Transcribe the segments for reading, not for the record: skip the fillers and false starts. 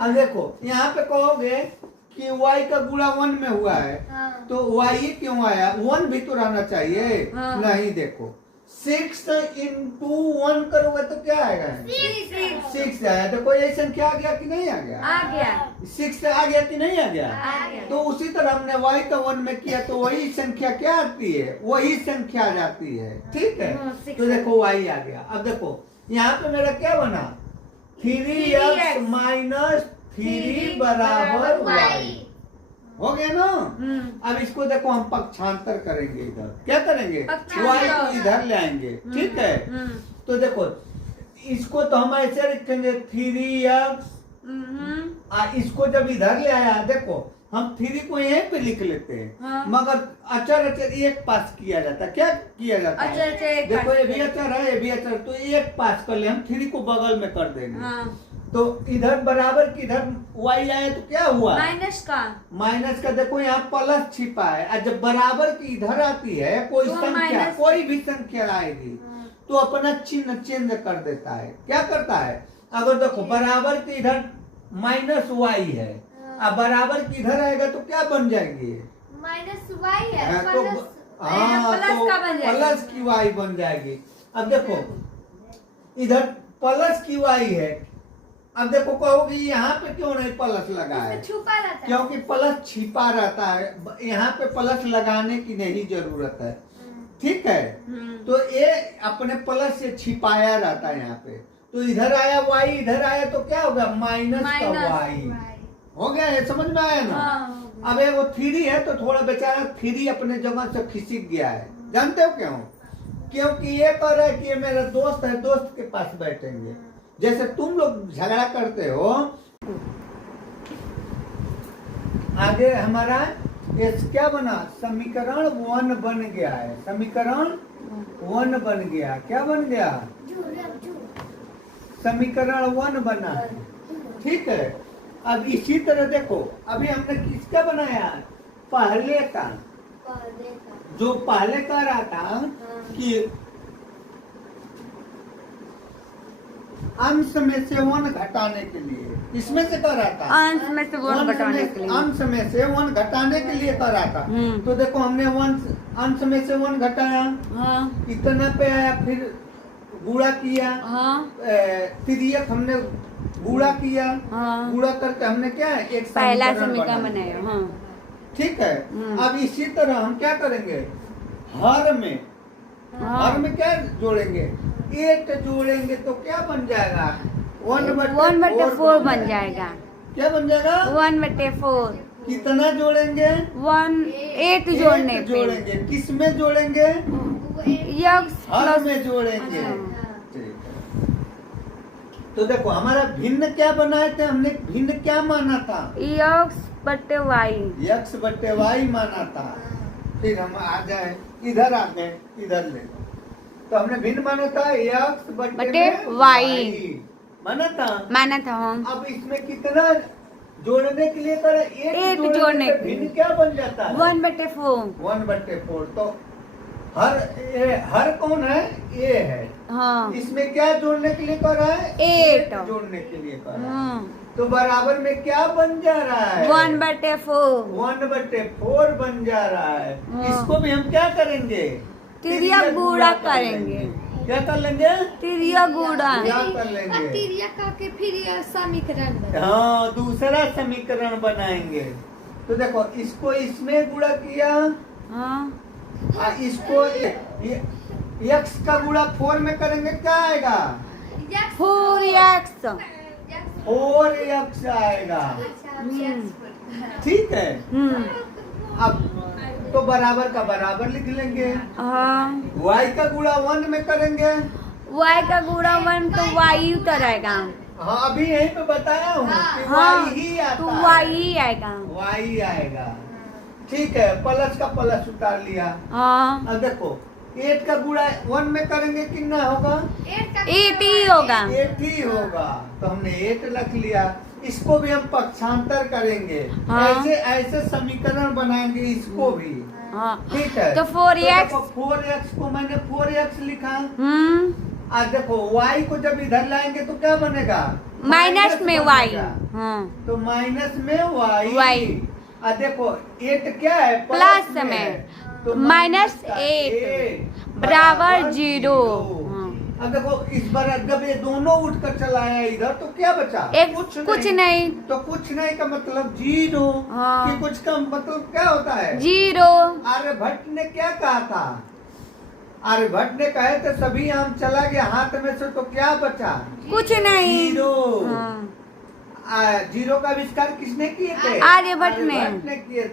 अब देखो यहाँ पे कहोगे कि y का गुणा 1 में हुआ है, तो y क्यों आया? 1 भी तो रहना चाहिए। नहीं, देखो 6 इंटू 1 करोगे तो क्या आएगा? 6 आया। देखो ये संख्या आ गया कि नहीं आ गया? आ गया। 6 आ गया कि नहीं आ गया? आ गया। तो उसी तरह हमने y का 1 में किया तो वही संख्या क्या आती है? वही संख्या आ जाती है। ठीक है, तो देखो y आ गया। अब देखो यहाँ पे मेरा क्या बना? 3x माइनस 3 बराबर y हो गया ना। अब इसको देखो हम पक्षांतर करेंगे, इधर क्या करेंगे? y को इधर ले आएंगे। ठीक है, तो देखो इसको तो हम ऐसे रखेंगे 3x, इसको जब इधर ले आया, देखो हम 3 को यहीं पे लिख लेते हैं, मगर अचर अचर एक पास किया जाता है। क्या किया जाता है? देखो ये भी अचर है, ये भी अचर, तो एक पास कर ले, हम 3 को बगल में कर देंगे। तो इधर बराबर की इधर y आया तो क्या हुआ? माइनस का देखो यहाँ प्लस छिपा है। और जब बराबर की इधर आती है कोई संख्या, कोई भी संख्या आएगी तो अपना चिन्ह चेंज कर देता है। क्या करता है? अगर देखो बराबर की इधर माइनस y है, अब बराबर की इधर आएगा तो क्या बन जाएगी? माइनस y है, तो प्लस की y बन जाएगी। अब देखो इधर प्लस की y है, अब देखो कहोगे यहाँ पे क्यों नहीं प्लस लगा है? छुपा रहता है, क्योंकि प्लस छिपा रहता है, यहाँ पे प्लस लगाने की नहीं जरूरत है। ठीक है, तो ये अपने प्लस से छिपाया रहता है यहाँ पे। तो इधर आया y, इधर आया तो क्या होगा? माइनस का y हो गया। ये समझ में आया ना? अब वो 3 है तो थोड़ा बेचारा 3 अपने जगह से खिसक गया है। जानते हो क्यों? क्योंकि ये कह रहा है कि ये मेरा दोस्त है, दोस्त के पास बैठेंगे। जैसे तुम लोग झगड़ा करते हो, आगे हमारा क्या बना? समीकरण 1 बन गया है। समीकरण 1 बन गया। क्या बन गया? समीकरण 1 बना है। ठीक है, अब इसी तरह देखो अभी हमने किसका बनाया? पहले का, जो पहले कह रहा था कि अंश में से 1 घटाने के लिए, इसमें से कर रहा था अंश में से 1 घटाने के लिए, अंश में से 1 घटाने के लिए कर रहा था। तो देखो हमने अंश में से 1 घटाया, इतना पे आया, फिर गुणा किया, तिर्यक हमने गुणा किया, गुणा करके हमने क्या है? एक पहला समीकरण बनाया। ठीक है, अब इसी तरह हम क्या करेंगे? हर में क्या जोड़ेंगे? 8 जोड़ेंगे तो क्या बन जाएगा? 1/4 बन जाएगा। क्या बन जाएगा? 1/4। कितना जोड़ेंगे? 8 जोड़ने जोड़ेंगे। किस में जोड़ेंगे? हर में जोड़ेंगे। तो देखो हमारा भिन्न क्या बनाए थे? हमने भिन्न क्या माना था? x/y माना था। फिर हम आ जाए इधर, आ गए इधर ले, तो हमने भिन्न माना था x/y माना था। अब इसमें कितना जोड़ने के लिए करे? 8 जोड़ने के भिन्न क्या बन जाता है? 1/4। 1/4। तो हर कौन है? ए है। इसमें क्या जोड़ने के लिए कर रहा है? 8 जोड़ने के लिए कर रहा है। तो बराबर में क्या बन जा रहा है? 1/4। 1/4 बन जा रहा है। इसको भी हम क्या करेंगे? तिर्यक गुणा करेंगे। क्या कर लेंगे? तिर्यक गुणा कर लेंगे। तिर्यक करके फिर ये समीकरण दूसरा समीकरण बनाएंगे। तो देखो इसको इसमें गुणा किया, इसको x का गुणा 4 में करेंगे, क्या आएगा? 4x 4x आएगा। ठीक है, अब तो बराबर का बराबर लिख लेंगे। y का गुणा 1 में करेंगे, y का गुणा 1 तो y उतर आएगा। अभी यहीं पे बताया हूँ कि y ही आता तो है। y ही आएगा। y आएगा। ठीक है, प्लस का प्लस उतार लिया। अब देखो 8 का गुणा 1 में करेंगे कितना होगा? 8 ही होगा। 8 ही होगा। तो हमने 8 रख लिया। इसको भी हम पक्षांतर करेंगे। ऐसे समीकरण बनाएंगे इसको भी। ठीक है, तो 4x, तो 4x को मैंने 4x लिखा। आज देखो y को जब इधर लाएंगे तो क्या बनेगा? माइनस में वाई। बनेगा। हाँ तो माइनस में वाई। वाई। देखो 8 क्या है, प्लस में में। है। तो माइनस का 8 बराबर 0। अब देखो इस बार जब ये दोनों उठकर चला आया इधर तो क्या बचा, कुछ नहीं। तो कुछ नहीं का मतलब 0। हाँ। कि कुछ का मतलब क्या होता है, 0। आर्यभट्ट ने क्या कहा था, आर्यभट्ट ने कहे थे सभी आम चला गया हाथ में से, तो क्या बचा, कुछ नहीं। 0। हाँ। 0 का आविष्कार किसने किए थे, आर्यभट्ट ने किए।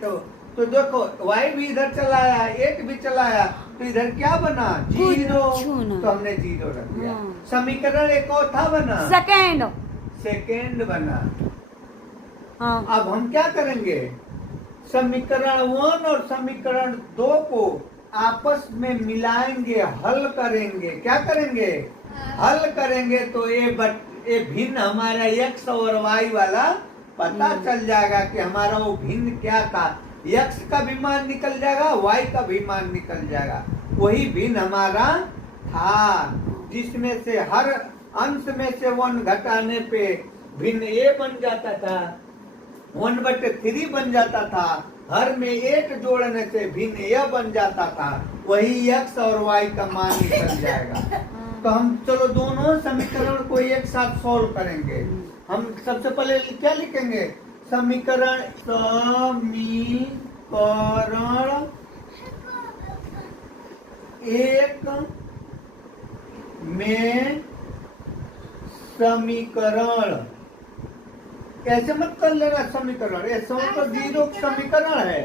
तो देखो y भी इधर चला आया, 8 भी चला आया, तो इधर क्या बना, 0। तो हमने 0 रख दिया। हाँ। समीकरण एक और था बना, सेकेंड बना। हाँ। अब हम क्या करेंगे, समीकरण 1 और समीकरण 2 को आपस में मिलाएंगे, हल करेंगे। क्या करेंगे, हल करेंगे। तो ये भिन्न हमारा x और y वाला पता चल जाएगा कि हमारा वो भिन्न क्या था। x का भी मान निकल जाएगा, y का भी मान निकल जाएगा। वही भिन्न हमारा था, जिसमें से हर अंश में से 1 घटाने पे भिन्न a बन जाता था, 1/3 बन जाता था। हर में 8 जोड़ने से भिन्न यह बन जाता था। वही x और y का मान निकल जाएगा। तो हम चलो दोनों समीकरण को एक साथ सॉल्व करेंगे। हम सबसे पहले क्या लिखेंगे, समीकरण एक में समीकरण, ऐसे मत कर लेना समीकरण, ऐसे तो 0 समीकरण है।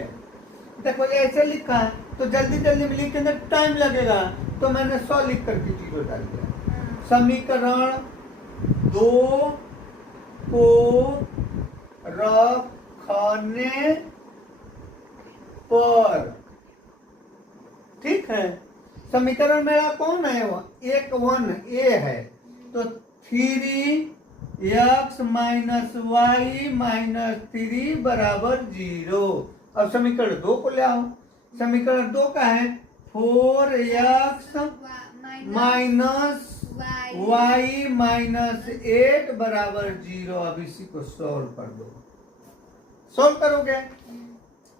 देखो ऐसे लिखा है तो जल्दी जल्दी में लिखने टाइम लगेगा, तो मैंने 100 लिख करके 0 डाल दिया। समीकरण 2 को रखने पर, ठीक है। समीकरण मेरा कौन है, वो 1 a है, तो 3x माइनस वाई माइनस 3 बराबर 0। अब समीकरण 2 को ले आओ। समीकरण 2 का है 4x माइनस y माइनस 8 बराबर 0। अब इसी को सॉल्व कर दो। सॉल्व करोगे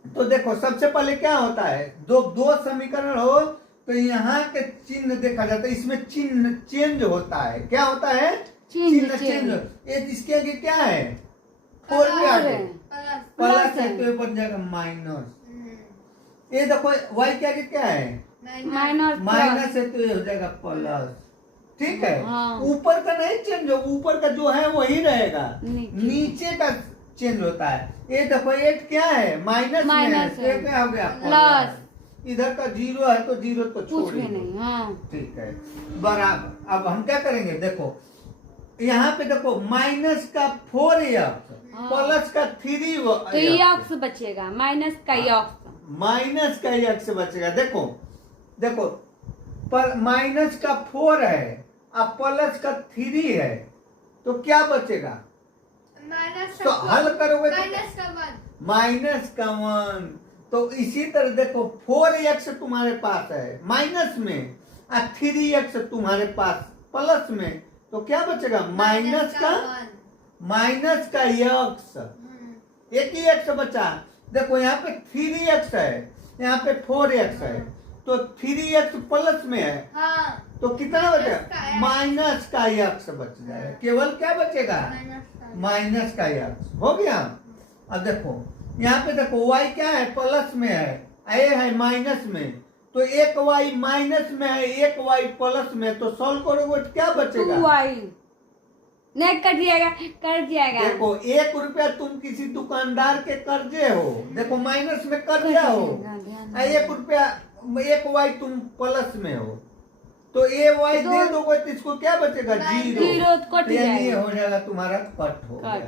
तो देखो सबसे पहले क्या होता है, दो समीकरण हो तो यहाँ के चिन्ह देखा जाता है, इसमें चिन्ह चेंज होता है। क्या होता है, चिन्ह चेंज। ये इसके आगे क्या है, 4 के आगे प्लस है, तो ये बन जाएगा माइनस। ये देखो y के आगे क्या है, माइनस है, तो ये हो जाएगा प्लस। ठीक है। ऊपर का नहीं चेंज हो, ऊपर का जो है वही रहेगा, नीचे का चेंज होता है। ये देखो 8 क्या है, माइनस है, क्या हो गया प्लस। इधर का 0 है तो 0 तो छोड़ नहीं। ठीक है, बराबर। अब हम क्या करेंगे, देखो यहाँ पे देखो माइनस का 4x प्लस का 3x बचेगा, माइनस का x बचेगा। देखो देखो पर माइनस का 4 है अब प्लस का 3 है, तो क्या बचेगा, तो हल करोगे तो माइनस का 1। तो इसी तरह देखो 4x तुम्हारे पास है माइनस में और 3x तुम्हारे पास प्लस में, तो क्या बचेगा, माइनस का x। एक ही x बचा। देखो यहाँ पे 3x है, यहाँ पे 4x है, तो 3x प्लस में है। तो कितना बचेगा, माइनस का x बच जाएगा। केवल क्या बचेगा, माइनस का x। हो गया। अब देखो यहाँ पे देखो y क्या है, प्लस में है, a है माइनस में, तो एक y माइनस में है, एक y प्लस में, तो सॉल्व करोगे तो क्या बचेगा, 2y नहीं कट जाएगा। देखो 1 रुपया तुम किसी दुकानदार के कर्जे हो, देखो माइनस में कर्जा हो, 1 रुपया, एक y तुम प्लस में हो, तो ये y दे दोगे तो इसको क्या बचेगा, 0। ये हो जाएगा तुम्हारा कट हो गया,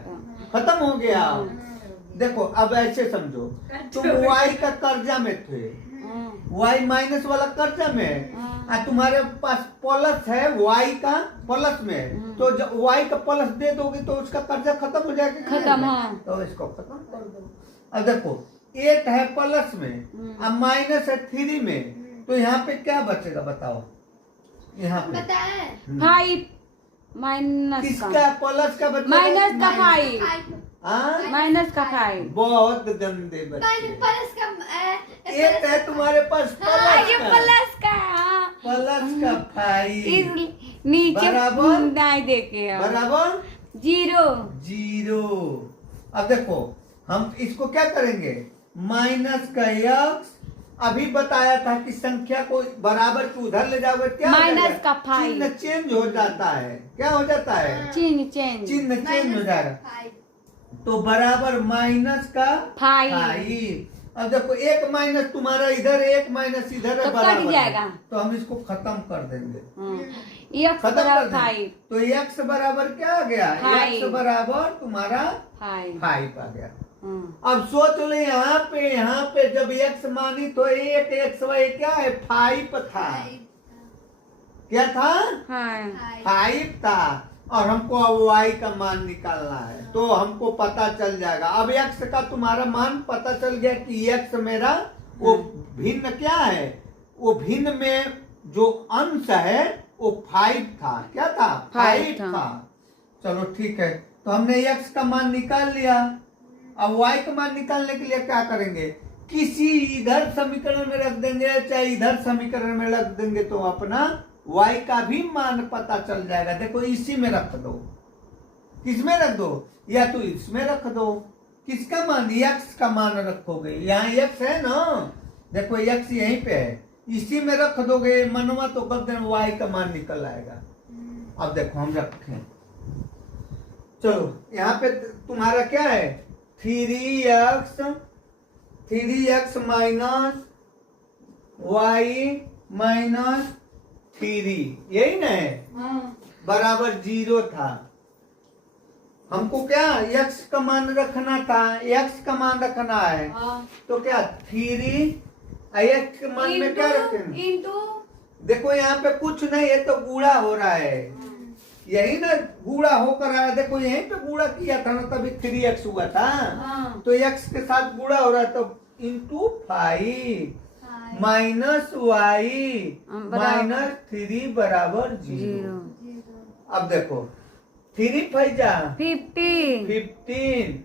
खत्म हो गया। देखो अब ऐसे समझो, तुम y का कर्जा में थे, y माइनस वाला कर्जा में है, और तुम्हारे पास प्लस है y का प्लस में, तो जब y का प्लस दे दोगे तो उसका कर्जा खत्म हो जाएगा, खत्म। तो इसको खत्म कर दो। अब देखो 8 है प्लस में, अब माइनस है 3 में, तो यहाँ पे क्या बचेगा बताओ, यहाँ पे माइनस किसका? का प्लस का बच्चा माइनस का 5 5 हाँ? माइनस का 5 बहुत गंदे बच्चे। प्लस का एक है तुम्हारे पास ये प्लस का, प्लस का हाँ। प्लस का 5 इस नीचे बराबर? नहीं देखे हम। बराबर 0 0। अब देखो हम इसको क्या करेंगे, माइनस का x, अभी बताया था कि संख्या को बराबर के उधर ले जाओगे क्या हो माइनस जाएगा? का 5 चिन्ह चेंज हो जाता है। क्या हो जाता है? चिन्ह चेंज चिन्ह चेंज हो जाएगा। तो बराबर माइनस का 5 5। अब देखो एक माइनस तुम्हारा इधर, एक माइनस इधर है, तो कट बराबर है। जाएगा। तो हम इसको खत्म कर देंगे, x खत्म कर बराबर देंगे। 5 तो x बराबर क्या आ गया? फाइव। x बराबर तुम्हारा 5 5 आ गया। अब सोच ले यहाँ पे जब x मानी तो एक xy क्या है? 5 था। क्या था? 5 था। और हमको अब y का मान निकालना है, तो हमको पता चल जाएगा। अब x का तुम्हारा मान पता चल गया कि x मेरा वो भिन्न क्या है, वो भिन्न में जो अंश है वो 5 था। क्या था? 5 था। चलो ठीक है, तो हमने x का मान निकाल लिया। अब y का मान निकालने के लिए क्या करेंगे, किसी इधर समीकरण में रख देंगे चाहे इधर समीकरण में रख देंगे, तो अपना y का भी मान पता चल जाएगा। देखो इसी में रख दो, किसमें रख दो, या तो इसमें रख दो। किसका मान? x का मान रखोगे, यहाँ x है ना, देखो x यहीं पे है, इसी में रख दोगे मनवा तो कर देना, y का मान निकल आएगा। अब देखो हम रखें, चलो यहाँ पे तुम्हारा क्या है, 3x माइनस y माइनस 3, यही ना है, बराबर 0 था। हमको क्या x का मान रखना था, x का मान रखना है। तो क्या 3 x के मान में क्या रखेंगे? देखो यहाँ पे कुछ नहीं है, तो गुणा हो रहा है, यही ना गुणा होकर आया। देखो यहीं पे गुणा किया था ना, तभी 3x हुआ था। तो x के साथ गुणा हो रहा है, तो इंटू 5 माइनस y माइनस 3 बराबर 0। अब देखो 3 5 जा 15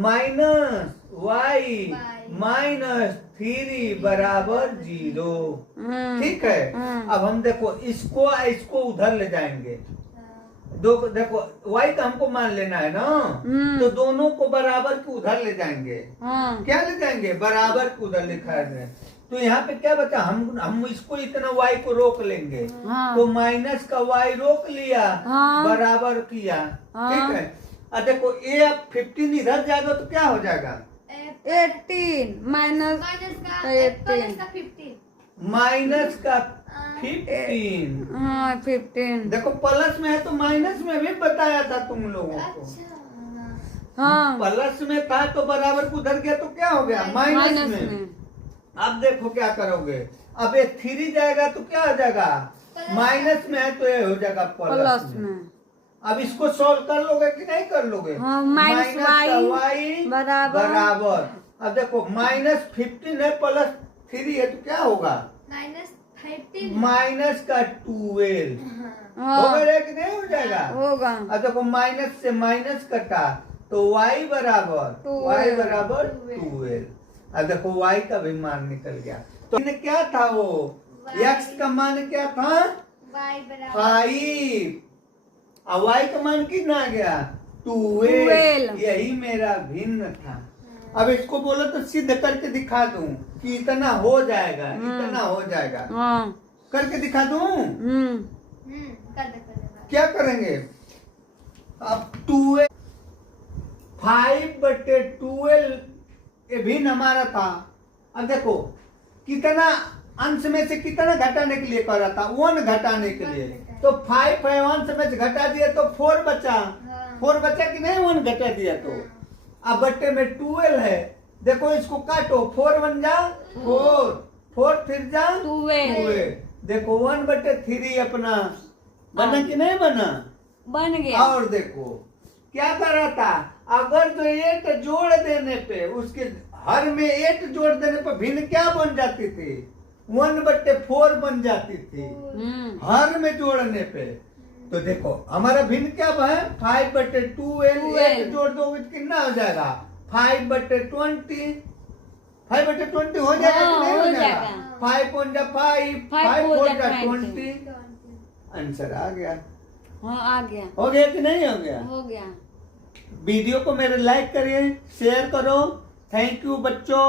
माइनस y माइनस 3 बराबर 0। ठीक है, अब हम देखो इसको उधर ले जाएंगे। देखो y का हमको मान लेना है ना, तो दोनों को बराबर के उधर ले जाएंगे। क्या ले जाएंगे? बराबर के उधर लिखा है। तो यहाँ पे क्या बचा, हम इसको इतना y को रोक लेंगे। तो माइनस का y रोक लिया, बराबर किया। ठीक है, अब देखो ये अब 15 इधर जाएगा तो क्या हो जाएगा, 18 माइनस माइनस का 15। हाँ 15। देखो प्लस में है तो माइनस में भी बताया था तुम लोगों को। हाँ प्लस में था तो बराबर को उधर गया तो क्या हो गया, माइनस में। अब देखो क्या करोगे, अब ये 3 जाएगा तो क्या हो जाएगा, माइनस में है तो ये हो जाएगा प्लस में। अब इसको सॉल्व कर लोगे कि नहीं कर लोगे? माइनस y बराबर, अब देखो माइनस 15 है प्लस 3 है तो क्या होगा, माइनस का 12 होगा कि नहीं हो जाएगा? होगा। अब देखो माइनस से माइनस कटा तो y बराबर 12। अब देखो y का भी मान निकल गया। तो क्या था वो, x का मान क्या था, 5, और y का मान कितना आ गया, 12। यही मेरा भिन्न था। अब इसको बोलो तो सिद्ध करके दिखा दूं कि इतना हो जाएगा, इतना हो जाएगा, करके दिखा दूं। क्या करेंगे, अब 5/12 ये भिन्न हमारा था। अब देखो कितना अंश में से कितना घटाने के लिए कर रहा था, 1 घटाने के लिए। तो 5 है, 1 में से घटा दिया तो 4 बचा। 4 बचा कि नहीं, 1 घटा दिया तो। अब बट्टे में 12 है, देखो इसको काटो, 4 बन जा 4, 4 फिर जा 12। देखो 1/3 अपना बना कि नहीं बना, बन गया। और देखो क्या कर रहा था, अगर तो 8 जोड़ देने पे, उसके हर में 8 जोड़ देने पे भिन्न क्या बन जाती थी, 1/4 बन जाती थी हर में जोड़ने पे। तो देखो हमारा भिन्न क्या है 5/2l 2l। एक जोड़ दो कितना हो जाएगा 5/20 5/20 हो जाएगा कि हाँ, नहीं हो हो जाएगा जाएगा। 5 4 जा 5 5 4 4 जा जा 20 आंसर आ गया। हाँ आ गया हो गया कि नहीं हो गया? हो गया। वीडियो को मेरे लाइक करिए शेयर करो। थैंक यू बच्चों।